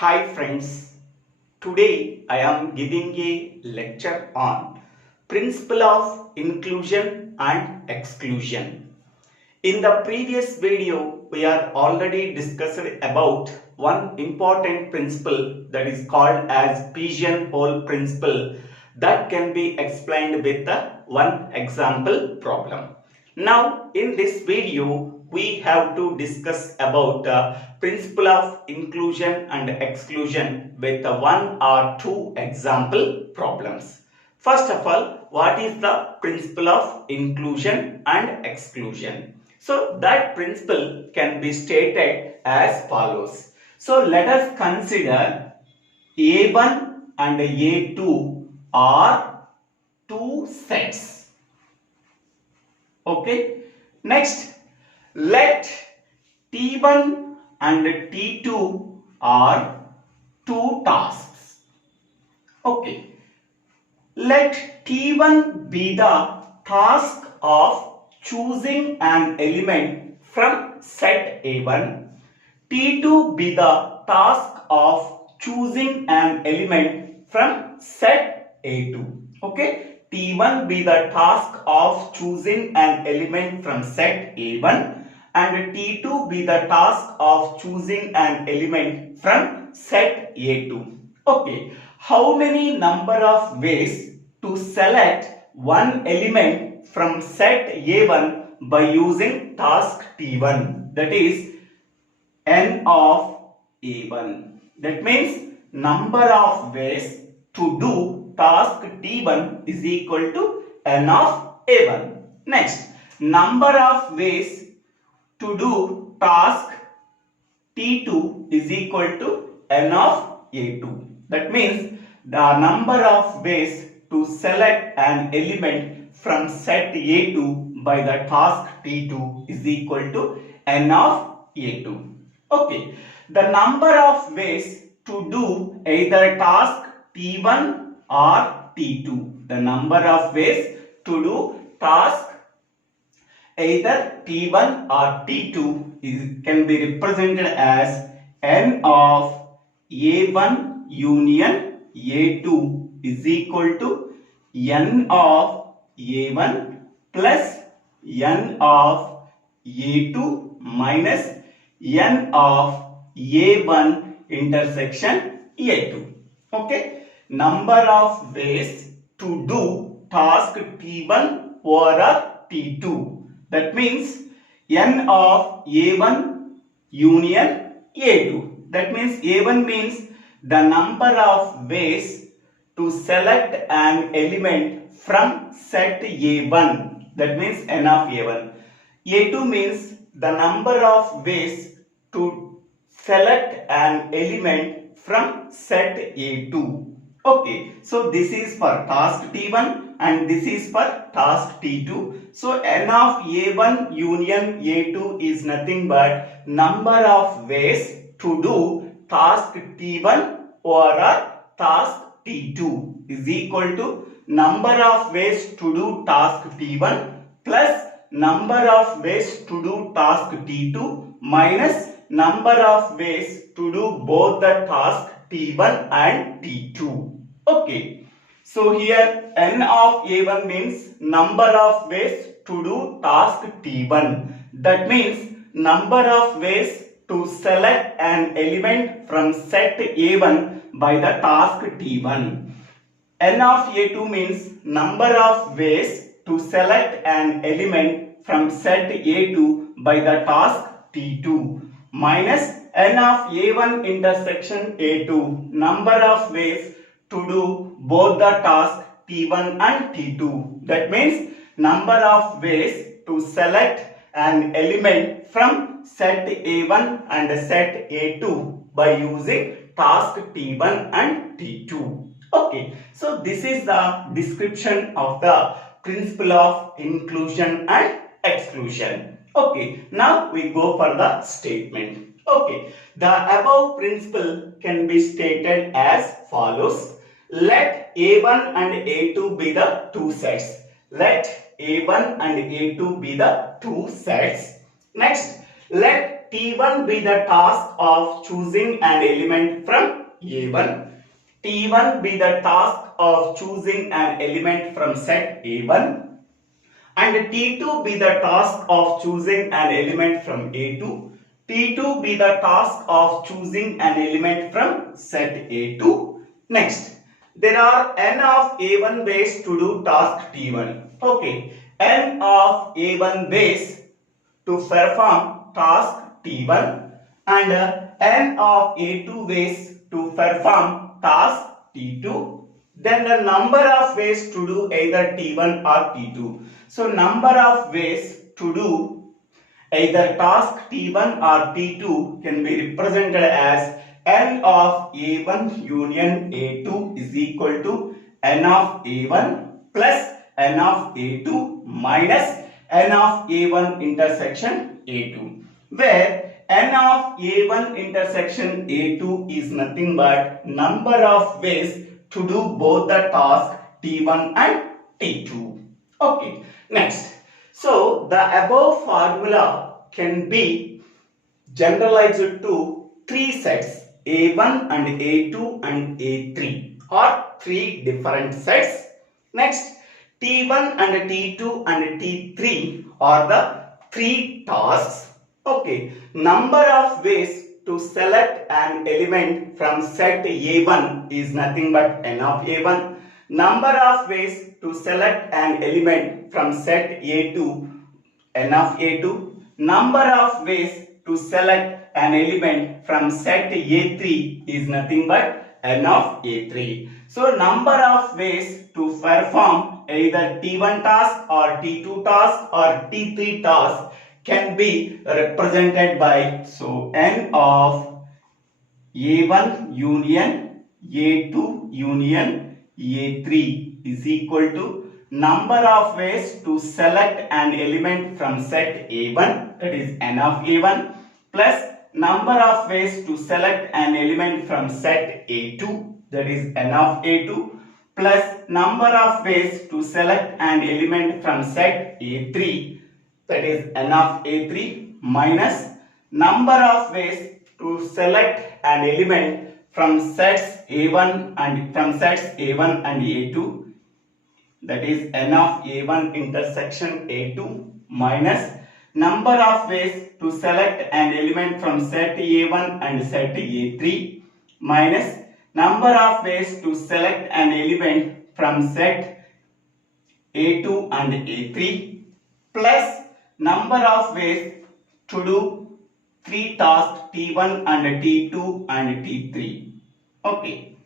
Hi friends, today I am giving a lecture on principle of inclusion and exclusion. In the previous video, we are already discussed about one important principle that is called as pigeonhole principle that can be explained with one example problem. Now, in this video, we have to discuss about principle of inclusion and exclusion with one or two example problems. First of all, what is the principle of inclusion and exclusion? So that principle can be stated as follows. So let us consider A1 and A2 are two sets. Okay. Next, let T1 and T2 are two tasks. Okay. Let T1 be the task of choosing an element from set A1. T2 be the task of choosing an element from set A2. Okay. T1 be the task of choosing an element from set A1 and T2 be the task of choosing an element from set A2. Okay. How many number of ways to select one element from set A1 by using task T1? That is n of A1. That means number of ways to do task T1 is equal to n of A1. Next, number of ways to do task T2 is equal to n of A2. That means the number of ways to select an element from set A2 by the task T2 is equal to n of A2. Okay, the number of ways to do either task T1 or T2. The number of ways to do task either T1 or T2 can be represented as n of A1 union A2 is equal to n of A1 plus n of A2 minus n of A1 intersection A2. Okay. Number of ways to do task T1 over T2. That means n of A1 union A2. That means A1 means the number of ways to select an element from set A1. That means n of A1. A2 means the number of ways to select an element from set A2. Okay, so this is for task T1 and this is for task T2. So n of A1 union A2 is nothing but number of ways to do task T1 over task T2 is equal to number of ways to do task T1 plus number of ways to do task T2 minus number of ways to do both the task T1 and T2. Okay. So here n of A1 means number of ways to do task T1. That means number of ways to select an element from set A1 by the task T1. N of A2 means number of ways to select an element from set A2 by the task T2 minus n of A1 intersection A2 number of ways to do both the task T1 and T2. That means number of ways to select an element from set A1 and set A2 by using task T1 and T2. Okay, so this is the description of the principle of inclusion and exclusion. Okay, now we go for the statement. Okay, the above principle can be stated as follows. Let A1 and A2 be the two sets. Let A1 and A2 be the two sets. Next, let let T1 be the task of choosing an element from A1. T1 be the task of choosing an element from set A1 and T2 be the task of choosing an element from A2. T2 be the task of choosing an element from set A2. Next, there are n of A1 ways to do task T1. Okay, n of A1 ways to perform task T1 and n of A2 ways to perform task T2. Then the number of ways to do either T1 or T2. So number of ways to do either task T1 or T2 can be represented as n of A1 union A2 is equal to n of A1 plus n of A2 minus n of A1 intersection A2, where n of A1 intersection A2 is nothing but number of ways to do both the task T1 and T2. Okay, next. So the above formula can be generalized to three sets A1 and A2 and A3 or three different sets. Next, T1 and T2 and T3 are the three tasks. Okay, number of ways to select an element from set A1 is nothing but n of A1. Number of ways to select an element from set A2, n of A2. Number of ways to select an element from set A3 is nothing but n of A3. So number of ways to perform either T1 task or T2 task or T3 task can be represented by n of A1 union A2 union A3 is equal to number of ways to select an element from set A1, that is n of A1, plus number of ways to select an element from set A2, that is n of A2, plus number of ways to select an element from set A3, that is n of A3, minus number of ways to select an element from sets A1 and A2, that is n of A1 intersection A2, minus number of ways to select an element from set A1 and set A3, minus number of ways to select an element from set A2 and A3, plus number of ways to do three tasks T1 and T2 and T3. Okay,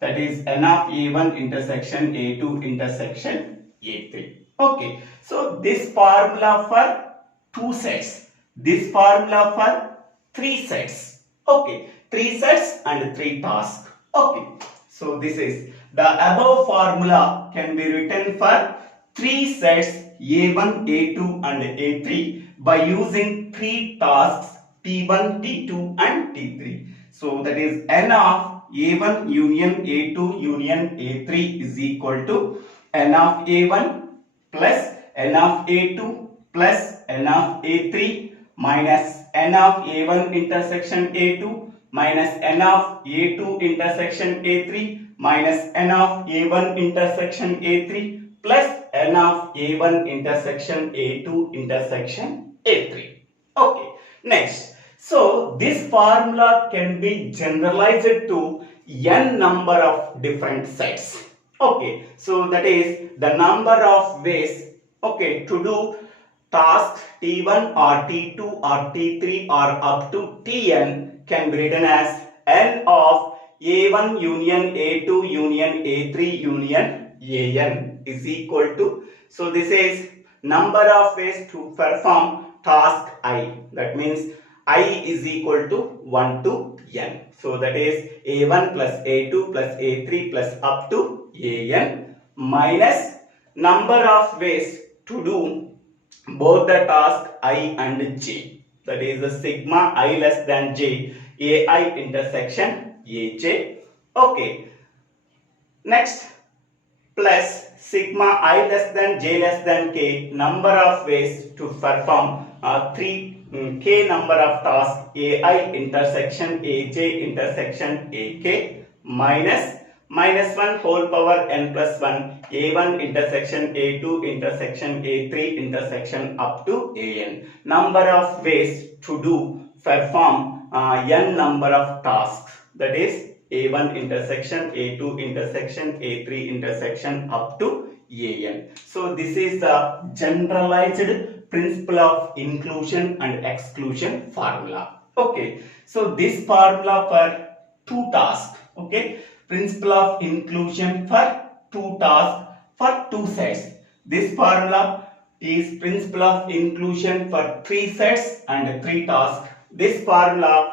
that is n of A1 intersection A2 intersection A3. Okay, so this formula for two sets, this formula for three sets. Okay, three sets and three tasks. Okay, so this is the above formula can be written for three sets A1, A2 and A3 by using three tasks T1, T2 and T3. So that is n of A1 union A2 union A3 is equal to n of A1 plus n of A2 plus n of A3 minus n of A1 intersection A2 minus n of A2 intersection A3 minus n of A1 intersection A3 plus n of A1 intersection A2 intersection A3. Okay, next. So this formula can be generalized to n number of different sets. Okay, so that is the number of ways, okay, to do task T1 or T2 or T3 or up to Tn can be written as n of A1 union A2 union A3 union An is equal to, so this is number of ways to perform task I, that means I is equal to 1 to n. So that is A1 plus A2 plus A3 plus up to An minus number of ways to do both the task I and j, that is the sigma I less than j ai intersection aj. Okay, next, plus sigma I less than j less than k number of ways to perform three k number of tasks ai intersection aj intersection ak minus 1 whole power n plus 1 a1 intersection a2 intersection a3 intersection up to an. Number of ways to do perform n number of tasks, that is a1 intersection a2 intersection a3 intersection up to an. So this is the generalized principle of inclusion and exclusion formula. Okay, so this formula for two tasks. Okay, principle of inclusion for two tasks for two sets. This formula is principle of inclusion for three sets and three tasks. This formula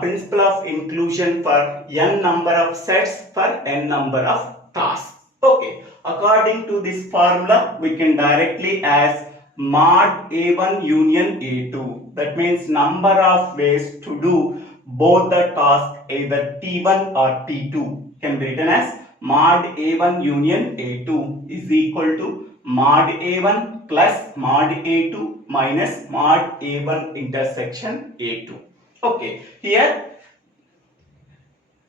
principle of inclusion for n number of sets for n number of tasks. Okay, according to this formula, we can directly ask mod a1 union a2. That means number of ways to do both the tasks, either t1 or t2, can be written as mod a1 union a2 is equal to mod a1 plus mod a2 minus mod a1 intersection a2. Okay, here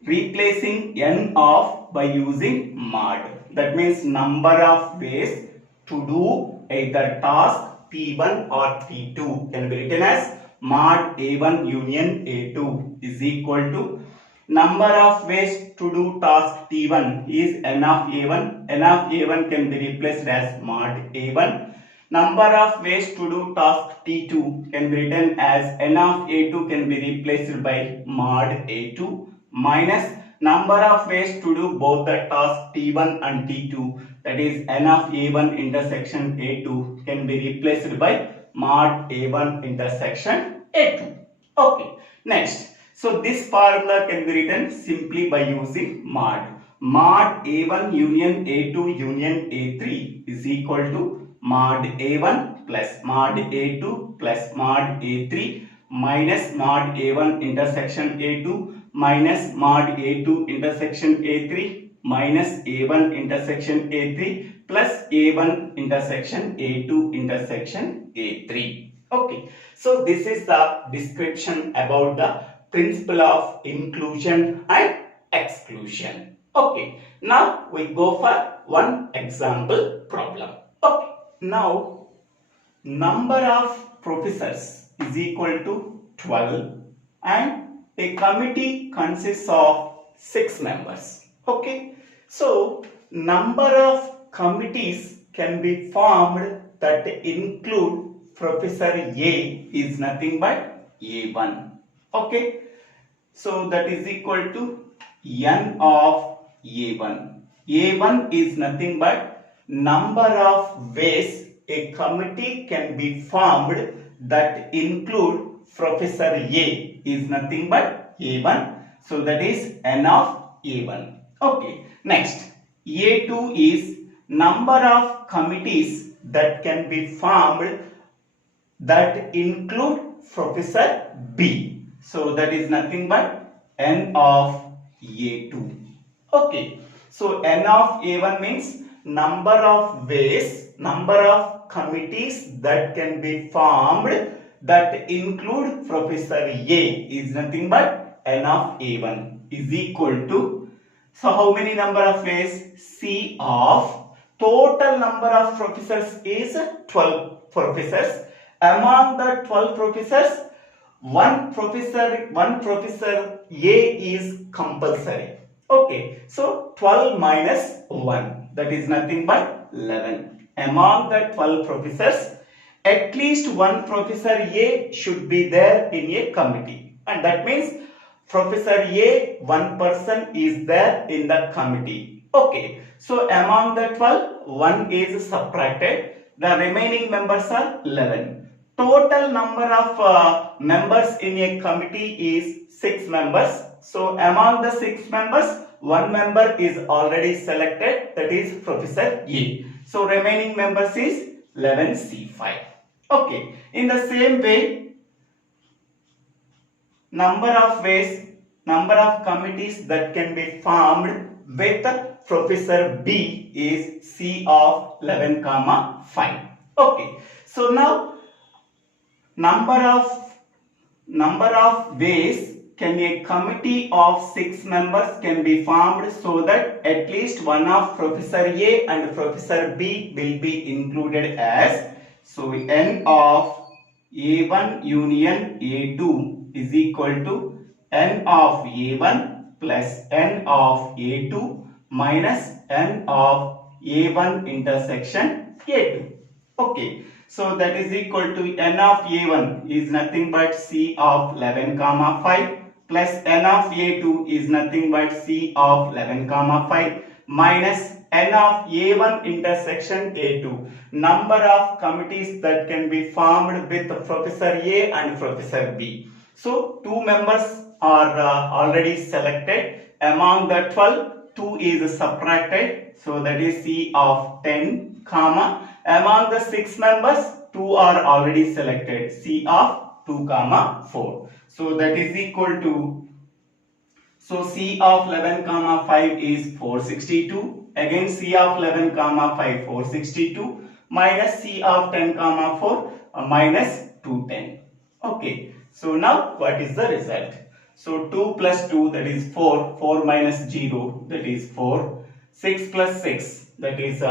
replacing n of by using mod. That means number of ways to do either task T1 or T2 can be written as mod A1 union A2 is equal to number of ways to do task T1 is n of A1. N of A1 can be replaced as mod A1. Number of ways to do task T2 can be written as n of A2 can be replaced by mod A2 minus number of ways to do both the task T1 and T2, that is n of A1 intersection A2 can be replaced by mod A1 intersection A2. Okay, next. So this formula can be written simply by using mod. Mod A1 union A2 union A3 is equal to mod A1 plus mod A2 plus mod A3 minus mod A1 intersection A2 minus mod A2 intersection A3 minus A1 intersection A3 plus A1 intersection A2 intersection A3. Okay, so this is the description about the principle of inclusion and exclusion. Okay, now we go for one example problem. Okay, now number of professors is equal to 12 and a committee consists of 6 members. Okay, so number of committees can be formed that include Professor A is nothing but A1. Okay, so that is equal to n of A1. A1 is nothing but number of ways a committee can be formed that include Professor A is nothing but A1. So that is n of A1. Okay, next A2 is number of committees that can be formed that include Professor B. So that is nothing but n of A2. Okay, so n of A1 means number of ways, number of committees that can be formed that include Professor A is nothing but n of A1 is equal to, so how many number of ways? C of total number of professors is 12 professors. Among the 12 professors, one professor A is compulsory. Okay, so 12 minus 1, that is nothing but 11. Among the 12 professors, at least one Professor A should be there in a committee, and that means Professor A, one person is there in the committee. Okay, so among the 12, 1 is subtracted. The remaining members are 11. Total number of members in a committee is 6 members. So among the 6 members, 1 member is already selected, that is Professor A. So remaining members is 11C5. Okay, in the same way, number of ways, number of committees that can be formed with Professor B is C of 11, 5. Okay, so now number of ways can a committee of 6 members can be formed so that at least one of Professor A and Professor B will be included as, so n of A1 union A2 is equal to n of A1 plus n of A2 minus n of A1 intersection A2. Okay, so that is equal to n of A1 is nothing but C of 11 comma 5 plus n of A2 is nothing but C of 11 comma 5 minus n of A1 intersection A2. Number of committees that can be formed with Professor A and Professor B. So 2 members are already selected. Among the 12, 2 is subtracted. So that is C of 10 comma. Among the 6 members, 2 are already selected. C of 2 comma 4. So that is equal to, so C of 11 comma 5 is 462. Again C of 11 comma 5 462 minus C of 10 comma 4 minus 210. Okay. So now what is the result? So 2 plus 2 that is 4. 4 minus 0 that is 4. 6 plus 6 that is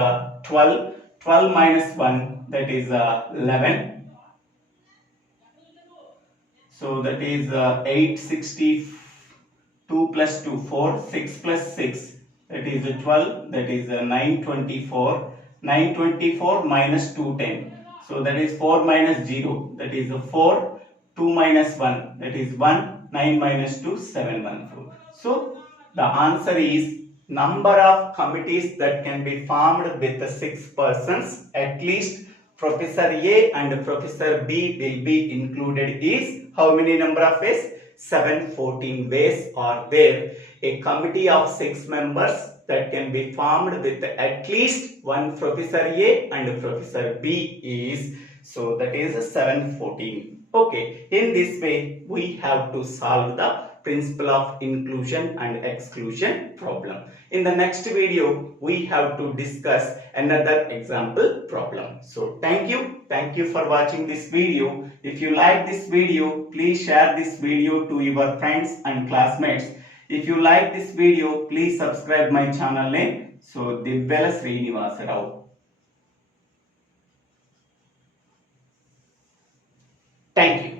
12. 12 minus 1 that is 11. So that is 862 plus 2 4. 6 plus 6 that is 12. That is 924. 924 minus 210. So that is 4 minus 0 that is 4. 2 minus 1 that is 1. 9 minus 2 714. So the answer is number of committees that can be formed with the 6 persons, at least Professor A and Professor B will be included is how many number of ways? 714 ways are there. A committee of 6 members that can be formed with at least one Professor A and Professor B is, so that is 714. Okay, in this way we have to solve the principle of inclusion and exclusion problem. In the next video, we have to discuss another example problem. So thank you for watching this video. If you like this video, please share this video to your friends and classmates. If you like this video, please subscribe my channel name. So Dibbela Srinivasa Rao. Thank you.